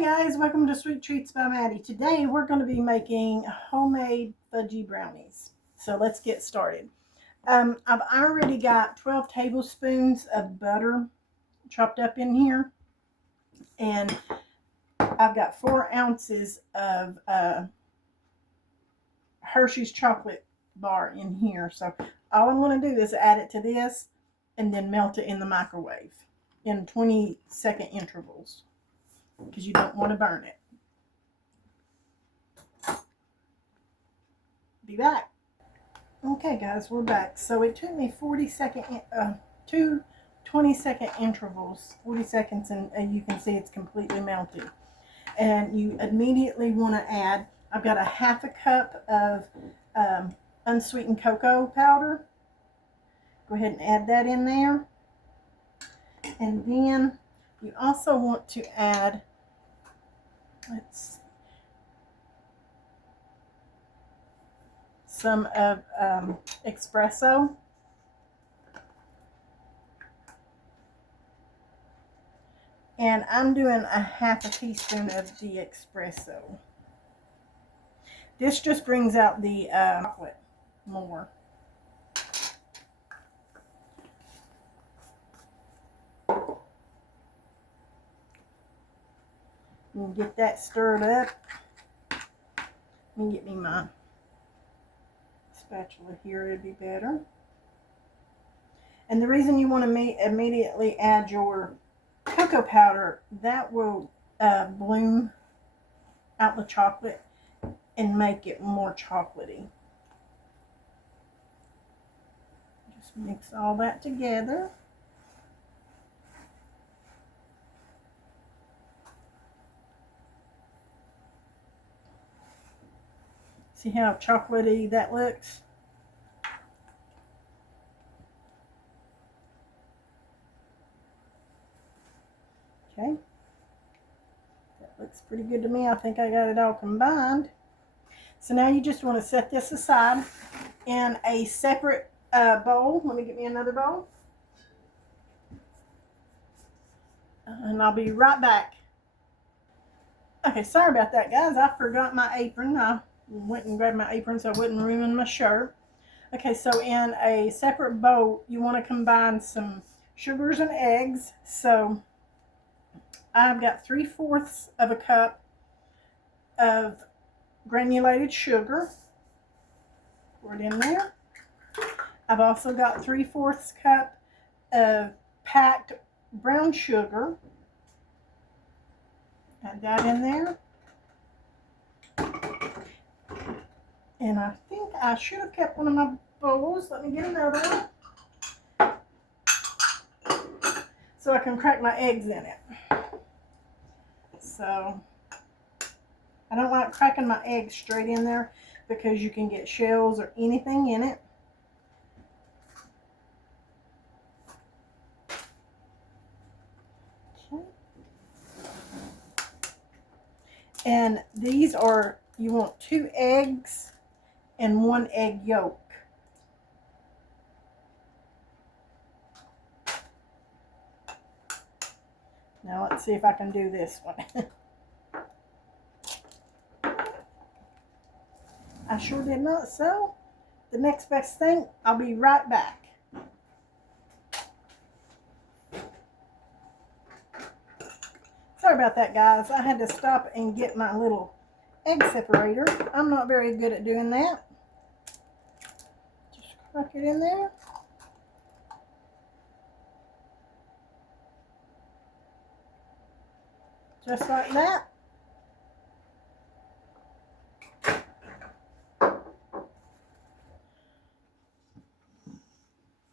Hi guys, welcome to Sweet Treats by Maddie. Today we're going to be making homemade fudgy brownies. So let's get started. I've already got 12 tablespoons of butter chopped up in here. And I've got 4 ounces of Hershey's chocolate bar in here. So all I'm going to do is add it to this and then melt it in the microwave in 20-second intervals, because you don't want to burn it. Be back. Okay guys, we're back. So it took me 2 20-second intervals, 40 seconds, and you can see it's completely melted. And you immediately want to add, I've got a 1/2 cup of unsweetened cocoa powder. Go ahead and add that in there. And then you also want to add, let's see, some of espresso. And I'm doing a 1/2 teaspoon of the espresso. This just brings out the chocolate more. And get that stirred up. Let me get me my spatula here, it'd be better. And the reason you want to immediately add your cocoa powder, that will bloom out the chocolate and make it more chocolatey. Just mix all that together. See how chocolatey that looks? Okay. That looks pretty good to me. I think I got it all combined. So now you just want to set this aside in a separate bowl. Let me get me another bowl. And I'll be right back. Okay, sorry about that, guys. I forgot my apron. I went and grabbed my apron so I wouldn't ruin my shirt. Okay, so in a separate bowl, you want to combine some sugars and eggs. So I've got 3/4 of a cup of granulated sugar. Pour it in there. I've also got 3/4 cup of packed brown sugar. Add that in there. And I think I should have kept one of my bowls. Let me get another one, so I can crack my eggs in it. So I don't like cracking my eggs straight in there because you can get shells or anything in it. Okay. And these are, you want 2 eggs and 1 egg yolk. Now let's see if I can do this one. I sure did not. So the next best thing, I'll be right back. Sorry about that, guys. I had to stop and get my little egg separator. I'm not very good at doing that. Just crack it in there. Just like that.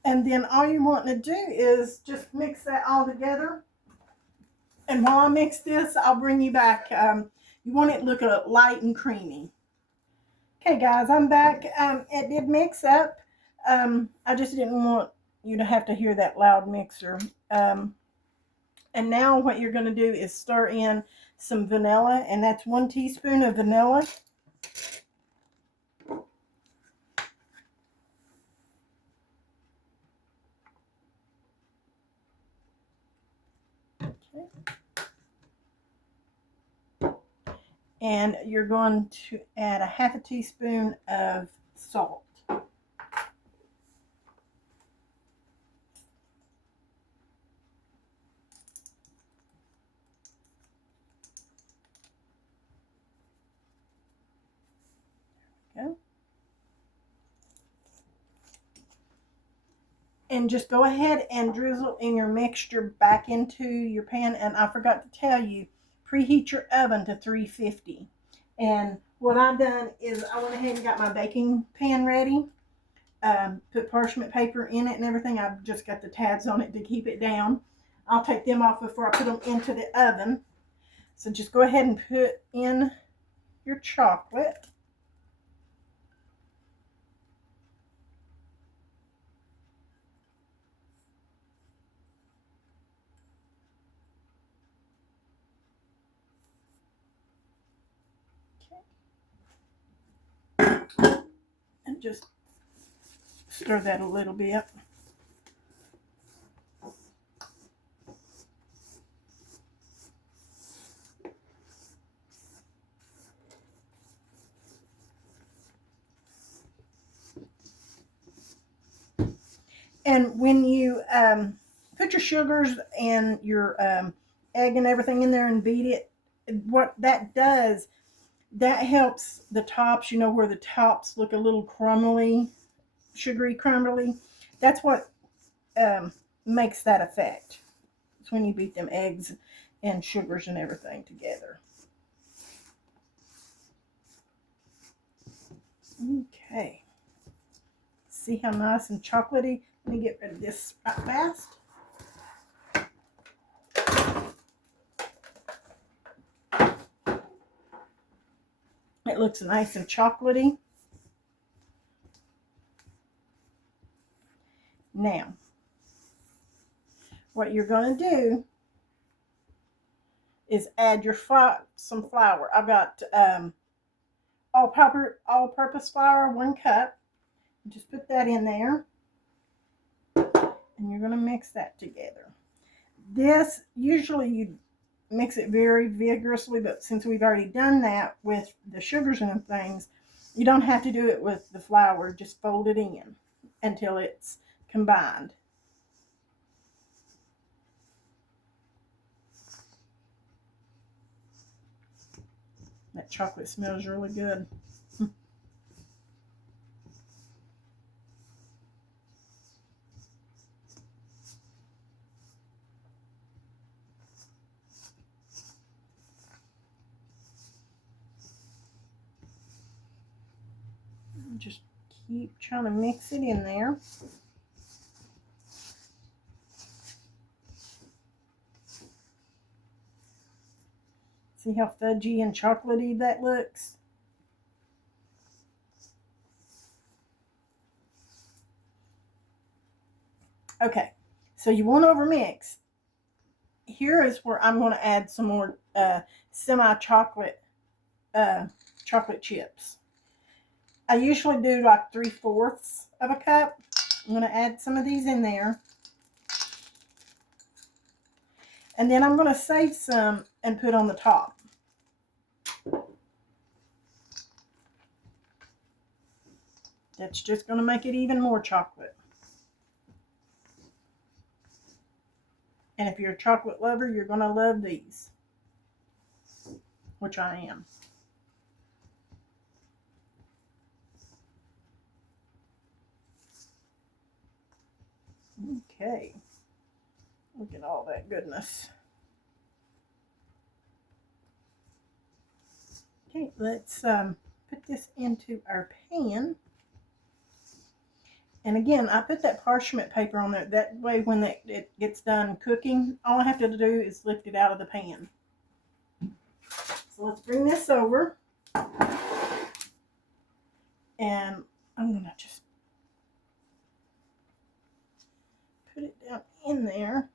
And then all you want to do is just mix that all together. And while I mix this, I'll bring you back. You want it to look light and creamy. Okay, guys, I'm back. It did mix up. I just didn't want you to have to hear that loud mixer. And now what you're going to do is stir in some vanilla, and that's 1 teaspoon of vanilla. Okay. And you're going to add a half a teaspoon of salt. Okay. And just go ahead and drizzle in your mixture back into your pan. And I forgot to tell you, preheat your oven to 350. And what I've done is I went ahead and got my baking pan ready. Put parchment paper in it and everything. I've just got the tabs on it to keep it down. I'll take them off before I put them into the oven. So just go ahead and put in your chocolate. Okay. And just stir that a little bit. And when you put your sugars and your egg and everything in there and beat it, what that does, that helps the tops, you know, where the tops look a little crumbly, sugary crumbly. That's what makes that effect. It's when you beat them eggs and sugars and everything together. Okay. See how nice and chocolatey? Let me get rid of this right fast. It looks nice and chocolatey. Now, what you're going to do is add your some flour. I've got all-purpose flour, 1 cup. Just put that in there, and you're going to mix that together. This, usually you mix it very vigorously, but since we've already done that with the sugars and things, you don't have to do it with the flour. Just fold it in until it's combined. That chocolate smells really good. Just keep trying to mix it in there. See how fudgy and chocolatey that looks? Okay, so you won't overmix. Here is where I'm going to add some more semi-chocolate chocolate chips. I usually do like 3/4 of a cup. I'm going to add some of these in there. And then I'm going to save some and put on the top. That's just going to make it even more chocolate. And if you're a chocolate lover, you're going to love these, which I am. Okay. Look at all that goodness. Okay, let's put this into our pan. And again, I put that parchment paper on there. That way when it gets done cooking, all I have to do is lift it out of the pan. So let's bring this over. And I'm going to just put it down in there.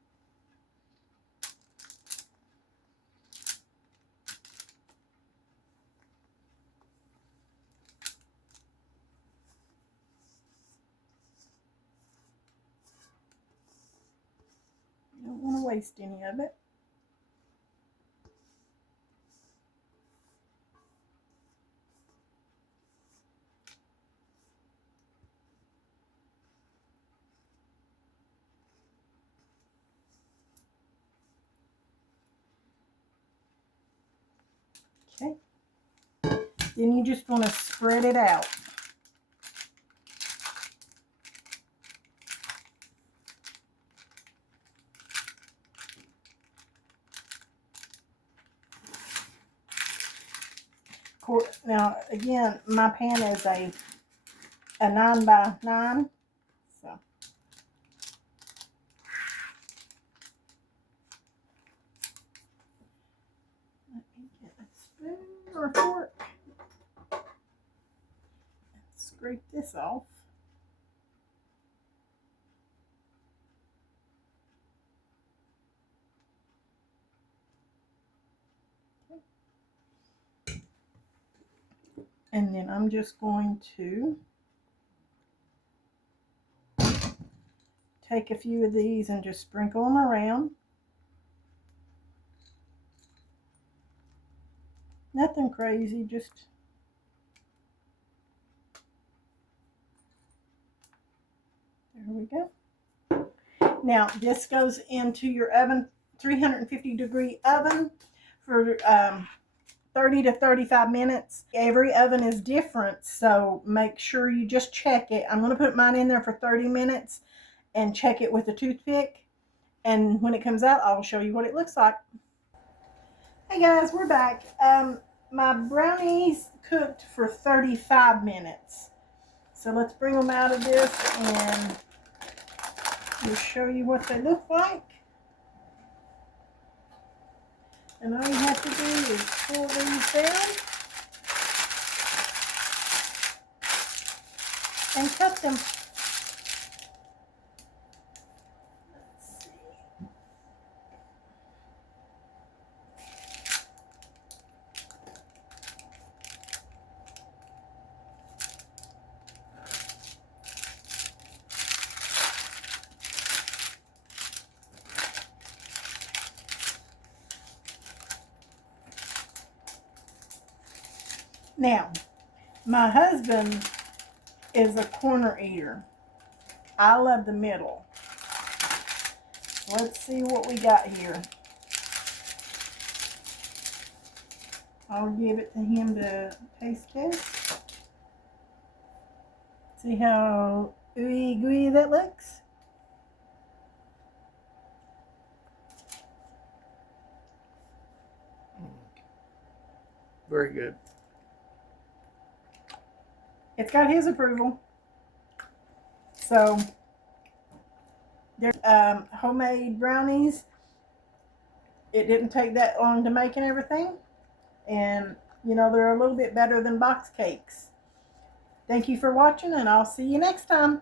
Don't want to waste any of it. Then you just want to spread it out. Now, again, my pan is a 9 by 9. So. Let me get a spoon or a fork and scrape this off. And then I'm just going to take a few of these and just sprinkle them around. Nothing crazy, just there we go. Now this goes into your oven, 350-degree oven for 30 to 35 minutes. Every oven is different, so make sure you just check it. I'm going to put mine in there for 30 minutes and check it with a toothpick. And when it comes out, I'll show you what it looks like. Hey guys, we're back. My brownies cooked for 35 minutes. So let's bring them out of this and we'll show you what they look like. And all you have to do is pull these down and cut them. Let's see. Now, my husband is a corner eater. I love the middle. Let's see what we got here. I'll give it to him to taste test. See how ooey gooey that looks? Very good. It's got his approval. So, they're homemade brownies. It didn't take that long to make and everything. And, you know, they're a little bit better than box cakes. Thank you for watching, and I'll see you next time.